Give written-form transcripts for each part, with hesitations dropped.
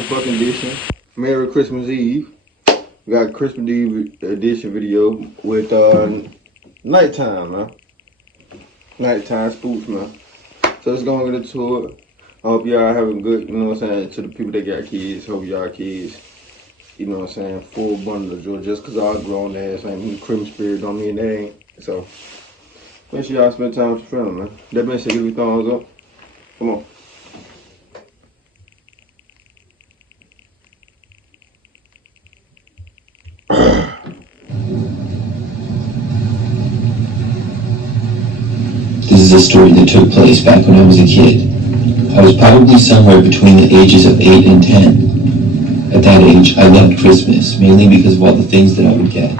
motherfucking edition. Merry Christmas Eve. We got Christmas Eve edition video with nighttime, man. Nighttime spooks, man. So let's go and get into it. I hope y'all having good, you know what I'm saying, to the people that got kids. Hope y'all kids, you know what I'm saying, full bundle of joy. Just cause y'all grown ass ain't Christmas spirit don't mean they ain't. So make sure y'all spend time with your family, man. That being said, give me thumbs up. Come on. This is a story that took place back when I was a kid. I was probably somewhere between the ages of 8 and 10. At that age, I loved Christmas, mainly because of all the things that I would get.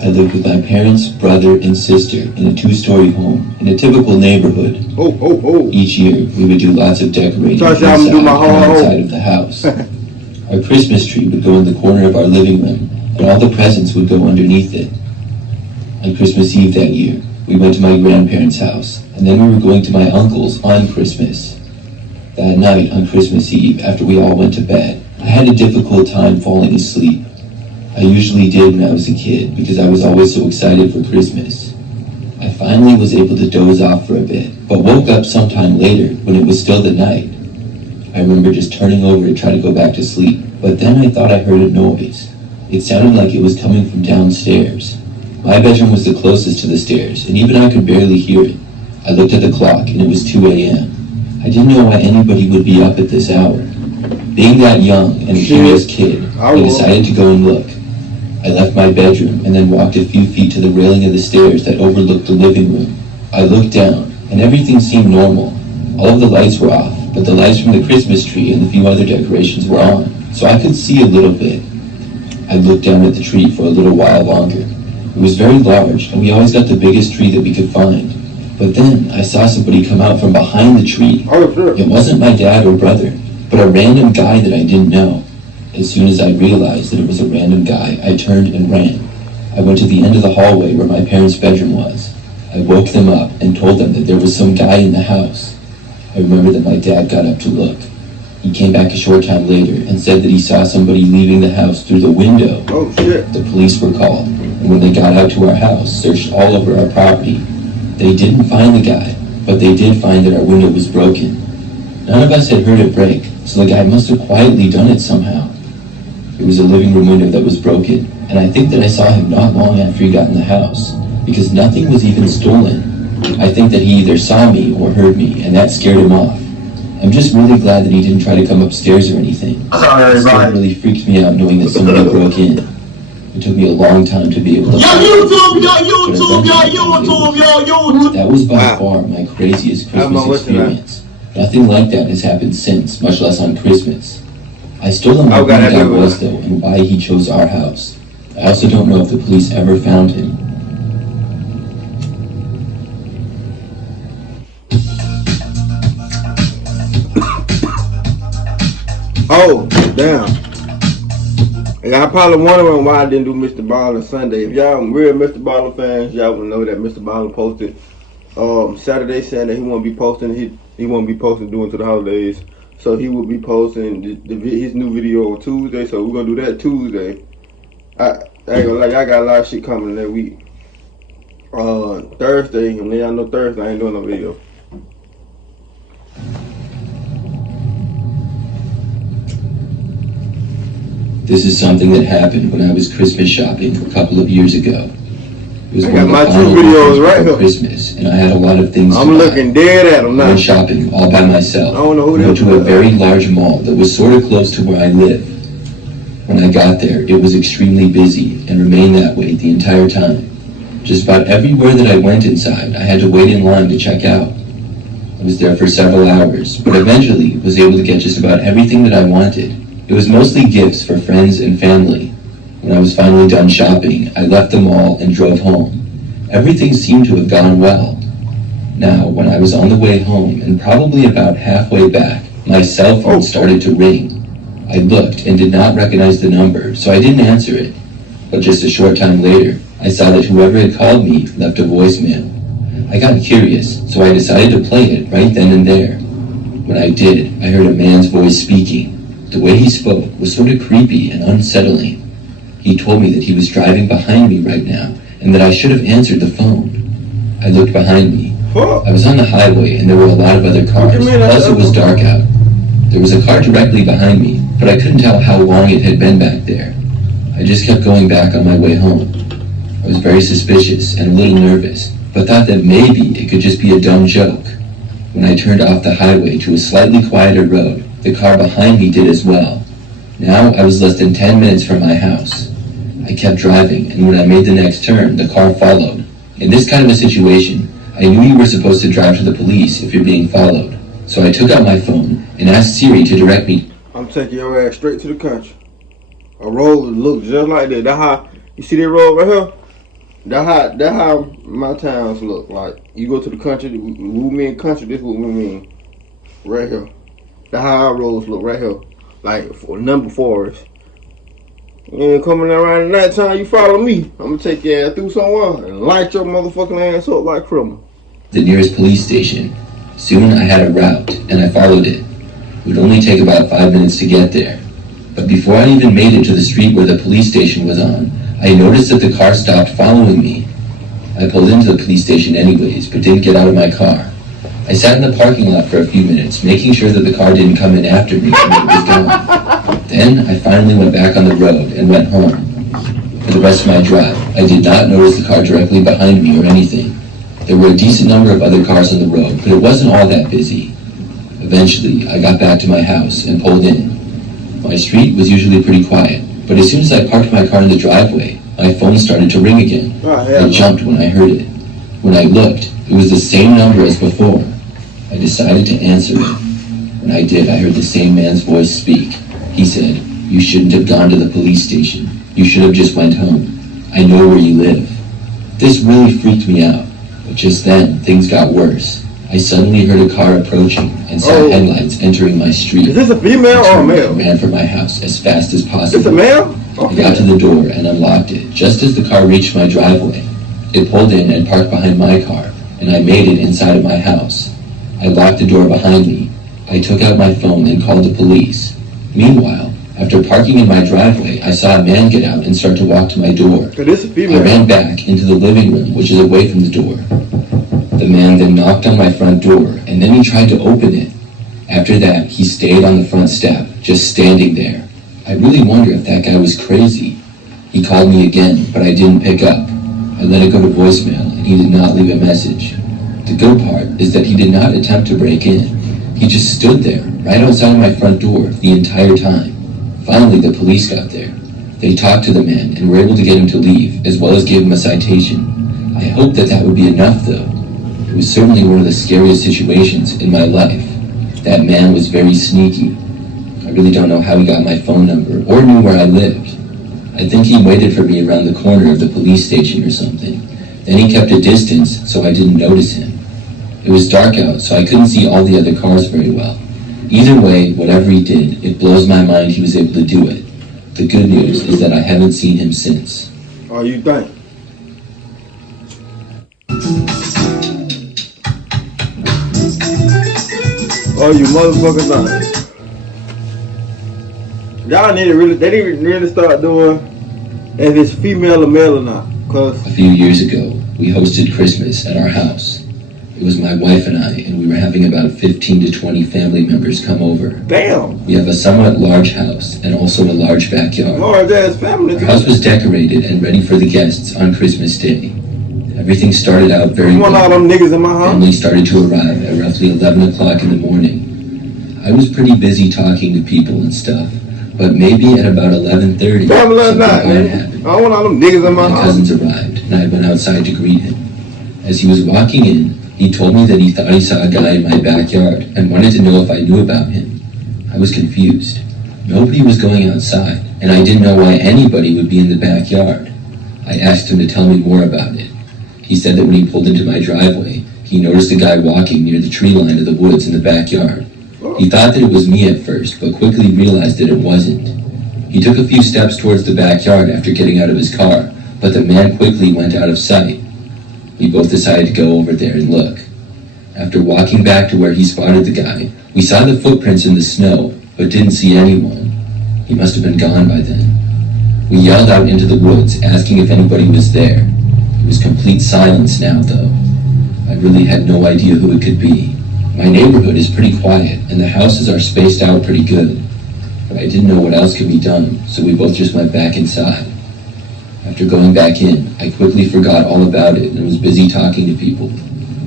I lived with my parents, brother, and sister in a 2-story home in a typical neighborhood. Each year, we would do lots of decorating inside and outside of the house. Our Christmas tree would go in the corner of our living room, and all the presents would go underneath it. On Christmas Eve that year, we went to my grandparents' house, and then we were going to my uncle's on Christmas. That night on Christmas Eve, after we all went to bed, I had a difficult time falling asleep. I usually did when I was a kid because I was always so excited for Christmas. I finally was able to doze off for a bit, but woke up sometime later when it was still the night. I remember just turning over to try to go back to sleep, but then I thought I heard a noise. It sounded like it was coming from downstairs. My bedroom was the closest to the stairs, and even I could barely hear it. I looked at the clock, and it was 2 a.m. I didn't know why anybody would be up at this hour. Being that young and a curious kid, I decided to go and look. I left my bedroom and then walked a few feet to the railing of the stairs that overlooked the living room. I looked down, and everything seemed normal. All of the lights were off, but the lights from the Christmas tree and the few other decorations were on, so I could see a little bit. I looked down at the tree for a little while longer. It was very large, and we always got the biggest tree that we could find. But then I saw somebody come out from behind the tree. It wasn't my dad or brother, but a random guy that I didn't know. As soon as I realized that it was a random guy, I turned and ran. I went to the end of the hallway where my parents' bedroom was. I woke them up and told them that there was some guy in the house. I remember that my dad got up to look. He came back a short time later and said that he saw somebody leaving the house through the window. The police were called, and when they got out to our house, searched all over our property. They didn't find the guy, but they did find that our window was broken. None of us had heard it break, so the guy must have quietly done it somehow. It was a living room window that was broken, and I think that I saw him not long after he got in the house, because nothing was even stolen. I think that he either saw me or heard me, and that scared him off. I'm just really glad that he didn't try to come upstairs or anything. It still really freaked me out knowing that somebody broke in. It took me a long time to be able to find it. That was by far my craziest Christmas experience. Nothing like that has happened since, much less on Christmas. I still don't know who the guy was though and why he chose our house. I also don't know if the police ever found him. Oh, damn. Y'all probably wondering why I didn't do Mr. Baller Sunday. If y'all real Mr. Baller fans, y'all will know that Mr. Baller posted Saturday saying that he won't be posting. He won't be posting due into the holidays. So he will be posting his new video on Tuesday. So we're gonna do that Tuesday. I ain't gonna lie, I got a lot of shit coming that week. Thursday, and then y'all know Thursday I ain't doing no video. This is something that happened when I was Christmas shopping a couple of years ago. It was I got my 2 videos right here. Christmas, and I had a lot of things to buy. I'm looking dead at them now. I went shopping all by myself. I don't know who I went to a very large mall that was sort of close to where I live. When I got there, it was extremely busy and remained that way the entire time. Just about everywhere that I went inside, I had to wait in line to check out. I was there for several hours, but eventually was able to get just about everything that I wanted. It was mostly gifts for friends and family. When I was finally done shopping, I left the mall and drove home. Everything seemed to have gone well. Now, when I was on the way home and probably about halfway back, my cell phone started to ring. I looked and did not recognize the number, so I didn't answer it. But just a short time later, I saw that whoever had called me left a voicemail. I got curious, so I decided to play it right then and there. When I did, I heard a man's voice speaking. The way he spoke was sort of creepy and unsettling. He told me that he was driving behind me right now and that I should have answered the phone. I looked behind me. I was on the highway and there were a lot of other cars, plus it was dark out. There was a car directly behind me, but I couldn't tell how long it had been back there. I just kept going back on my way home. I was very suspicious and a little nervous, but thought that maybe it could just be a dumb joke. When I turned off the highway to a slightly quieter road, the car behind me did as well. Now I was less than 10 minutes from my house. I kept driving, and when I made the next turn, the car followed. In this kind of a situation, I knew you were supposed to drive to the police if you're being followed. So I took out my phone and asked Siri to direct me. I'm taking your ass straight to the country. A road look just like that. That's how, you see that road right here? That's how my towns look like. You go to the country, we mean country, this is what we mean. Right here. That's how our roads look right here. Like for number forest. You ain't coming around at night time, you follow me. I'm gonna take your ass through somewhere and light your motherfucking ass up like criminal. The nearest police station. Soon I had a route and I followed it. It would only take about 5 minutes to get there. But before I even made it to the street where the police station was on, I noticed that the car stopped following me. I pulled into the police station anyways, but didn't get out of my car. I sat in the parking lot for a few minutes, making sure that the car didn't come in after me when it was gone. Then I finally went back on the road and went home. For the rest of my drive, I did not notice the car directly behind me or anything. There were a decent number of other cars on the road, but it wasn't all that busy. Eventually, I got back to my house and pulled in. My street was usually pretty quiet, but as soon as I parked my car in the driveway, my phone started to ring again. I jumped when I heard it. When I looked, it was the same number as before. I decided to answer it. When I did, I heard the same man's voice speak. He said, "You shouldn't have gone to the police station. You should have just went home. I know where you live." This really freaked me out, but just then, things got worse. I suddenly heard a car approaching and saw headlights entering my street. Is this a female or a male? I ran for my house as fast as possible. It's a male? Okay. I got to the door and unlocked it just as the car reached my driveway. It pulled in and parked behind my car, and I made it inside of my house. I locked the door behind me. I took out my phone and called the police. Meanwhile, after parking in my driveway, I saw a man get out and start to walk to my door. I ran back into the living room, which is away from the door. The man then knocked on my front door, and then he tried to open it. After that, he stayed on the front step, just standing there. I really wonder if that guy was crazy. He called me again, but I didn't pick up. I let it go to voicemail, and he did not leave a message. The good part is that he did not attempt to break in. He just stood there, right outside my front door, the entire time. Finally, the police got there. They talked to the man and were able to get him to leave, as well as give him a citation. I hoped that that would be enough, though. It was certainly one of the scariest situations in my life. That man was very sneaky. I really don't know how he got my phone number or knew where I lived. I think he waited for me around the corner of the police station or something. Then he kept a distance so I didn't notice him. It was dark out, so I couldn't see all the other cars very well. Either way, whatever he did, it blows my mind he was able to do it. The good news is that I haven't seen him since. Oh, you think? Oh, you motherfuckers lying. Y'all need to they need to really start doing if it's female or male or not. Cause a few years ago, we hosted Christmas at our house. It was my wife and I, and we were having about 15 to 20 family members come over. Damn! We have a somewhat large house and also a large backyard. Large ass family. Our house was decorated and ready for the guests on Christmas Day. Everything started out very well. All them niggas in my house? Family started to arrive at roughly 11 o'clock in the morning. I was pretty busy talking to people and stuff, but maybe at about 11:30, something happened. I don't want all them niggas in my house. My cousins arrived, and I went outside to greet him. As he was walking in, he told me that he thought he saw a guy in my backyard and wanted to know if I knew about him. I was confused. Nobody was going outside, and I didn't know why anybody would be in the backyard. I asked him to tell me more about it. He said that when he pulled into my driveway, he noticed a guy walking near the tree line of the woods in the backyard. He thought that it was me at first, but quickly realized that it wasn't. He took a few steps towards the backyard after getting out of his car, but the man quickly went out of sight. We both decided to go over there and look. After walking back to where he spotted the guy, we saw the footprints in the snow, but didn't see anyone. He must have been gone by then. We yelled out into the woods, asking if anybody was there. It was complete silence now, though. I really had no idea who it could be. My neighborhood is pretty quiet, and the houses are spaced out pretty good. But I didn't know what else could be done, so we both just went back inside. After going back in, I quickly forgot all about it and was busy talking to people.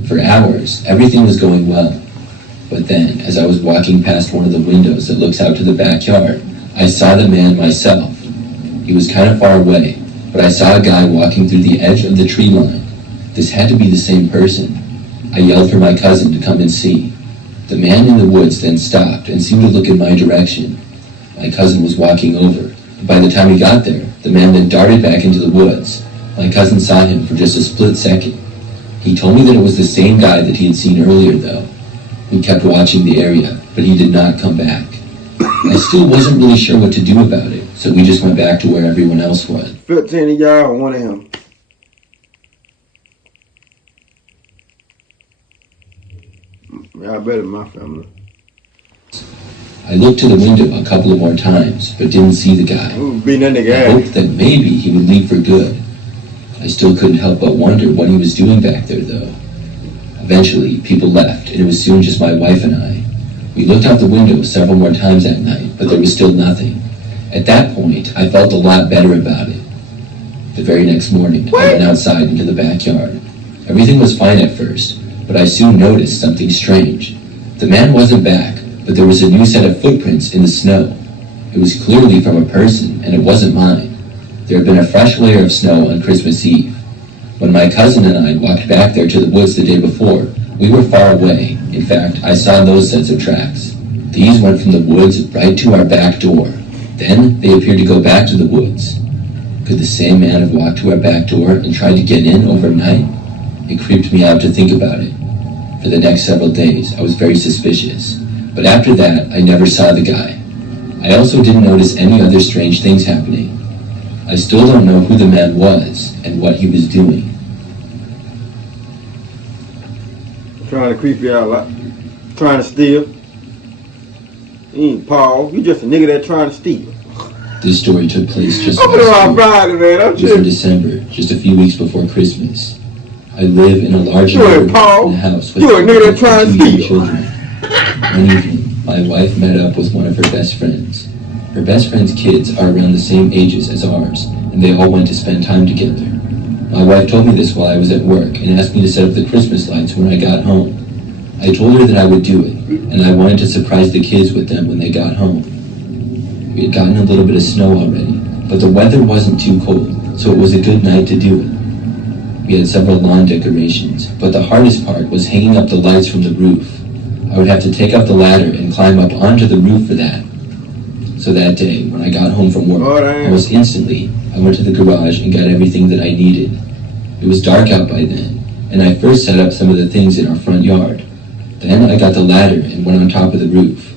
For hours, everything was going well. But then, as I was walking past one of the windows that looks out to the backyard, I saw the man myself. He was kind of far away, but I saw a guy walking through the edge of the tree line. This had to be the same person. I yelled for my cousin to come and see. The man in the woods then stopped and seemed to look in my direction. My cousin was walking over. By the time he got there, the man then darted back into the woods. My cousin saw him for just a split second. He told me that it was the same guy that he had seen earlier, though. We kept watching the area, but he did not come back. I still wasn't really sure what to do about it, so we just went back to where everyone else was. 15 of y'all and one of him. Y'all better than my family. I looked to the window a couple of more times, but didn't see the guy. Beating that nigga I ass. hoped that maybe he would leave for good. I still couldn't help but wonder what he was doing back there, though. Eventually, people left, and it was soon just my wife and I. We looked out the window several more times that night, but there was still nothing. At that point, I felt a lot better about it. The very next morning, I went outside into the backyard. Everything was fine at first, but I soon noticed something strange. The man wasn't back, but there was a new set of footprints in the snow. It was clearly from a person, and it wasn't mine. There had been a fresh layer of snow on Christmas Eve. When my cousin and I walked back there to the woods the day before, we were far away. In fact, I saw those sets of tracks. These went from the woods right to our back door. Then they appeared to go back to the woods. Could the same man have walked to our back door and tried to get in overnight? It creeped me out to think about it. For the next several days, I was very suspicious. But after that, I never saw the guy. I also didn't notice any other strange things happening. I still don't know who the man was and what he was doing. Trying to creep you out like trying to steal. You ain't Paul. You just a nigga that trying to steal. This story took place just I'm on Friday, man. I'm it was in December, just a few weeks before Christmas. I live in a large house with you a nigga that trying to two young steal. children. One evening, my wife met up with one of her best friends. Her best friend's kids are around the same ages as ours, and they all went to spend time together. My wife told me this while I was at work and asked me to set up the Christmas lights when I got home. I told her that I would do it, and I wanted to surprise the kids with them when they got home. We had gotten a little bit of snow already, but the weather wasn't too cold, so it was a good night to do it. We had several lawn decorations, but the hardest part was hanging up the lights from the roof. I would have to take up the ladder and climb up onto the roof for that. So that day, when I got home from work, almost instantly, I went to the garage and got everything that I needed. It was dark out by then, and I first set up some of the things in our front yard. Then I got the ladder and went on top of the roof.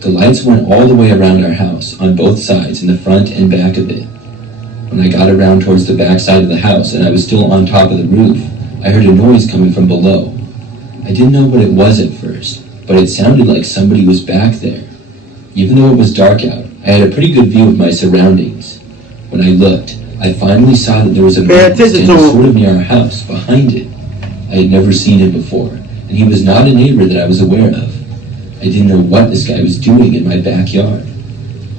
The lights went all the way around our house, on both sides, in the front and back of it. When I got around towards the back side of the house and I was still on top of the roof, I heard a noise coming from below. I didn't know what it was at first, but it sounded like somebody was back there. Even though it was dark out, I had a pretty good view of my surroundings. When I looked, I finally saw that there was a man standing sort of near our house, behind it. I had never seen him before, and he was not a neighbor that I was aware of. I didn't know what this guy was doing in my backyard.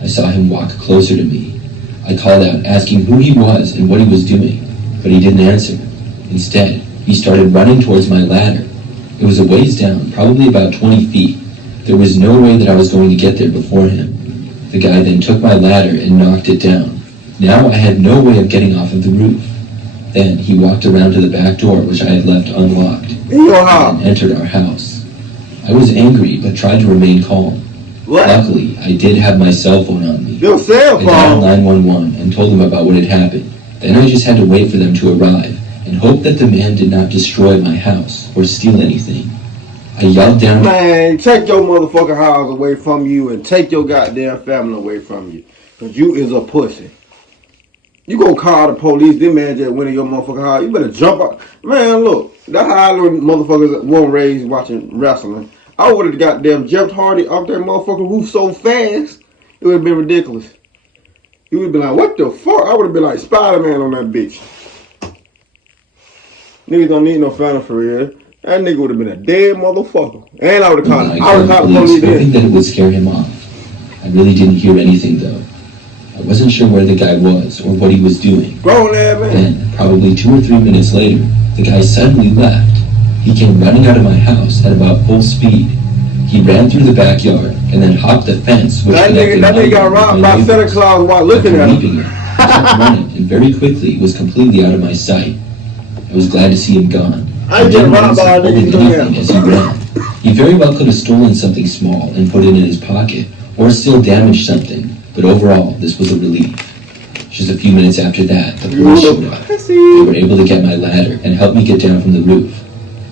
I saw him walk closer to me. I called out, asking who he was and what he was doing, but he didn't answer. Instead, he started running towards my ladder. It was a ways down, probably about 20 feet. There was no way that I was going to get there before him. The guy then took my ladder and knocked it down. Now I had no way of getting off of the roof. Then he walked around to the back door, which I had left unlocked, and entered our house. I was angry, but tried to remain calm. Luckily, I did have my cell phone on me. Your cell phone? I dialed 911 and told them about what had happened. Then I just had to wait for them to arrive and hope that the man did not destroy my house or steal anything. I yelled down, "Man, take your motherfucking house away from you and take your goddamn family away from you. Because you is a pussy. You gonna call the police, this man just went in your motherfucking house. You better jump up. Man, look, that's how I learned motherfuckers weren't raised watching wrestling. I would have goddamn jumped Hardy off that motherfucking roof so fast, it would have been ridiculous. He would be like, what the fuck? I would have been like Spider-Man on that bitch. Niggas don't need no family for real. That nigga would have been a dead motherfucker. And I would have called the police hoping that it would scare him off. I really didn't hear anything though. I wasn't sure where the guy was or what he was doing. Grown ass man. Then, probably 2 or 3 minutes later, the guy suddenly left. He came running out of my house at about full speed. He ran through the backyard and then hopped the fence. Which that nigga got robbed by Santa Claus while looking at him. He kept running and very quickly was completely out of my sight. I was glad to see him gone. I didn't robbed by a nigga as he ran. He very well could have stolen something small and put it in his pocket, or still damaged something. But overall, this was a relief. Just a few minutes after that, the police showed up. They were able to get my ladder and help me get down from the roof.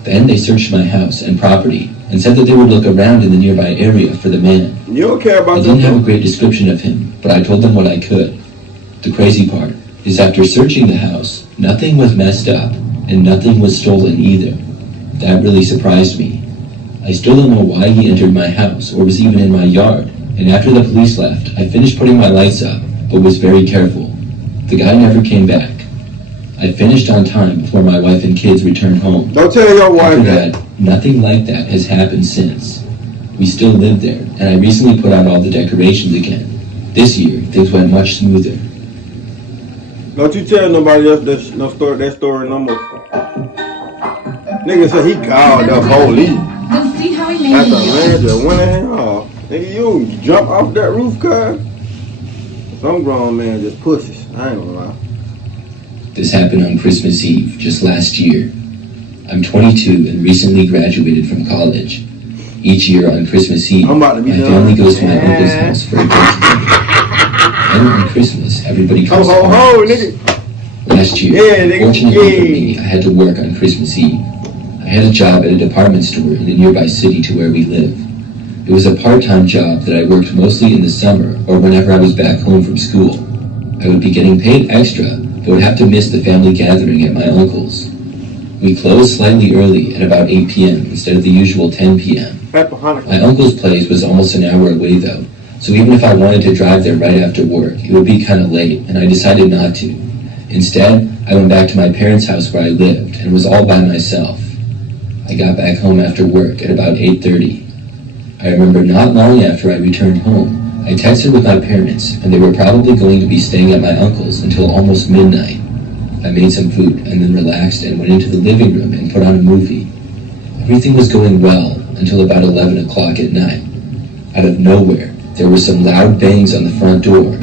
Then they searched my house and property and said that they would look around in the nearby area for the man. You don't care about I didn't have a great description of him, but I told them what I could. The crazy part is after searching the house, nothing was messed up and nothing was stolen either. That really surprised me. I still don't know why he entered my house or was even in my yard, and after the police left, I finished putting my lights up, but was very careful. The guy never came back. I finished on time before my wife and kids returned home. Don't tell your wife After that, nothing like that has happened since. We still live there, and I recently put out all the decorations again. This year, things went much smoother. Don't you tell nobody else that story no more. Nigga said he called the police. Go see how he made That's a it. man that went in here off. Nigga, you jump off that roof, cuz. Some grown man just pushes. I ain't gonna lie. This happened on Christmas Eve, just last year. I'm 22 and recently graduated from college. Each year on Christmas Eve, my family goes to my uncle's house for a get-together. And on Christmas, everybody comes to my house. Last year, fortunately for me, I had to work on Christmas Eve. I had a job at a department store in a nearby city to where we live. It was a part-time job that I worked mostly in the summer or whenever I was back home from school. I would be getting paid extra, but would have to miss the family gathering at my uncle's. We closed slightly early at about 8 p.m. instead of the usual 10 p.m. My uncle's place was almost an hour away though, so even if I wanted to drive there right after work, it would be kind of late, and I decided not to. Instead, I went back to my parents' house where I lived and was all by myself. I got back home after work at about 8:30. I remember not long after I returned home, I texted with my parents, and they were probably going to be staying at my uncle's until almost midnight. I made some food and then relaxed and went into the living room and put on a movie. Everything was going well until about 11 o'clock at night. Out of nowhere, there were some loud bangs on the front door.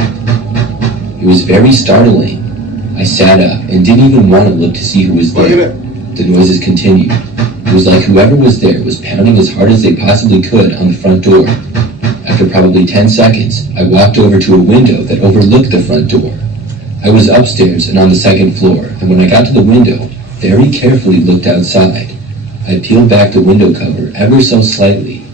It was very startling. I sat up and didn't even want to look to see who was there. The noises continued. It was like whoever was there was pounding as hard as they possibly could on the front door. After probably 10 seconds, I walked over to a window that overlooked the front door. I was upstairs and on the second floor, and when I got to the window, very carefully looked outside. I peeled back the window cover ever so slightly.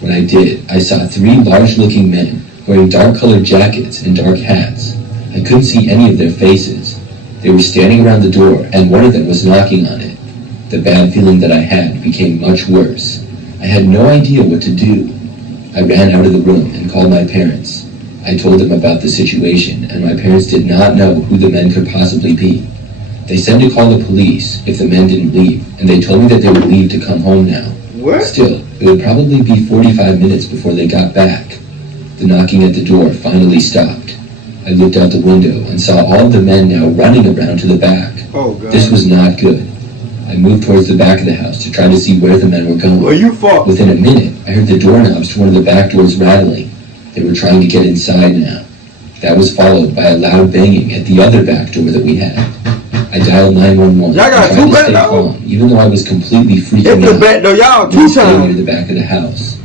When I did, I saw 3 large-looking men wearing dark-colored jackets and dark hats. I couldn't see any of their faces. They were standing around the door, and one of them was knocking on it. The bad feeling that I had became much worse. I had no idea what to do. I ran out of the room and called my parents. I told them about the situation, and my parents did not know who the men could possibly be. They said to call the police if the men didn't leave, and they told me that they would leave to come home now. What? Still, it would probably be 45 minutes before they got back. The knocking at the door finally stopped. I looked out the window and saw all of the men now running around to the back. Oh, God. This was not good. I moved towards the back of the house to try to see where the men were going. Well, you fought. Within a minute, I heard the doorknobs to one of the back doors rattling. They were trying to get inside now. That was followed by a loud banging at the other back door that we had. I dialed 911 and tried to stay calm, even though I was completely freaking out. The back door, y'all 2 times. Near the back of the house.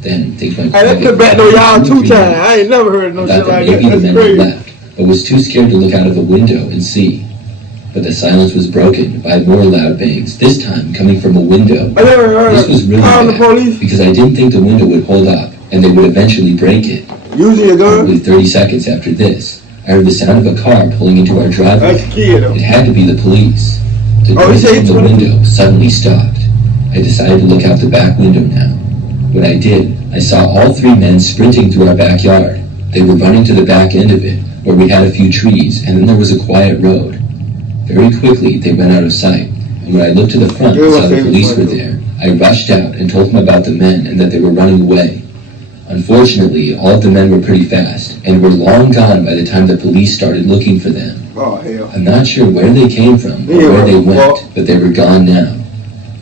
Then things went Hey, that's the back door, y'all 2 times. I ain't never heard no shit like that. Maybe the men That's had crazy. left, but was too scared to look out of the window and see. But the silence was broken by more loud bangs, this time coming from a window. This was really bad, because I didn't think the window would hold up, and they would eventually break it. Using a gun? Probably 30 seconds after this, I heard the sound of a car pulling into our driveway. That's a kid, though. It had to be the police. The Oh, he noise said from the 20? window suddenly stopped. I decided to look out the back window now. When I did, I saw all 3 men sprinting through our backyard. They were running to the back end of it, where we had a few trees, and then there was a quiet road. Very quickly, they went out of sight, and when I looked to the front and saw the police were there, I rushed out and told them about the men and that they were running away. Unfortunately, all of the men were pretty fast, and were long gone by the time the police started looking for them. Oh, hell. I'm not sure where they came from or where they went, but they were gone now.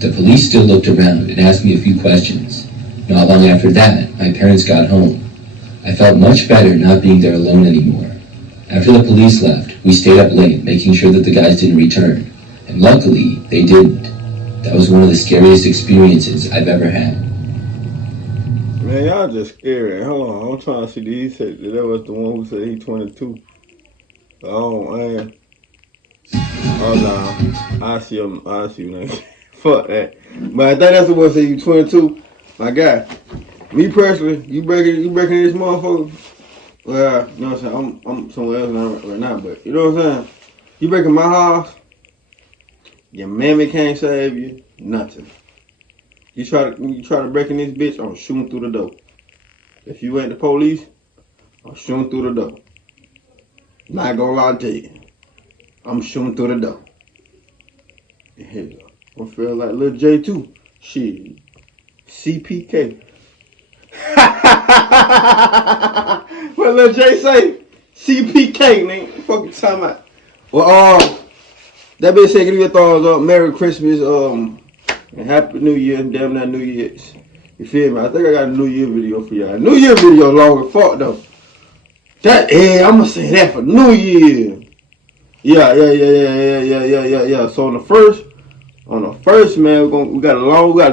The police still looked around and asked me a few questions. Not long after that, my parents got home. I felt much better not being there alone anymore. After the police left, we stayed up late making sure that the guys didn't return, and luckily, they didn't. That was one of the scariest experiences I've ever had. Man, y'all just scary. Hold on, I'm trying to see. He said that was the one who said he 22. Oh, man. Oh, no. I see him. Man. Fuck that. But I think that's the one that said you 22. My guy. Me personally, you breaking this motherfucker. Well, you know what I'm saying? I'm somewhere else right now, but you know what I'm saying? You breaking my house, your mammy can't save you, nothing. You try to break in this bitch, I'm shooting through the door. If you ain't the police, I'm shooting through the door. Not gonna lie to you. I'm shooting through the door. Here you go. I feel like Lil J too. Shit. CPK. What Lil J say? CPK, nigga. Fuck you talking about? Well, that bitch said give me a thumbs up. Merry Christmas, and Happy New Year, and damn that New Year's. You feel me? I think I got a New Year video for y'all. New Year video long as fuck though. I'm gonna say that for New Year. Yeah. So on the first, man, we got a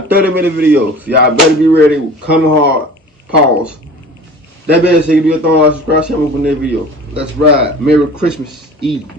30-minute video. So y'all better be ready. We're coming hard. Pause. That better say give me a thumbs up, subscribe, share me from that video. Let's ride. Merry Christmas Eve.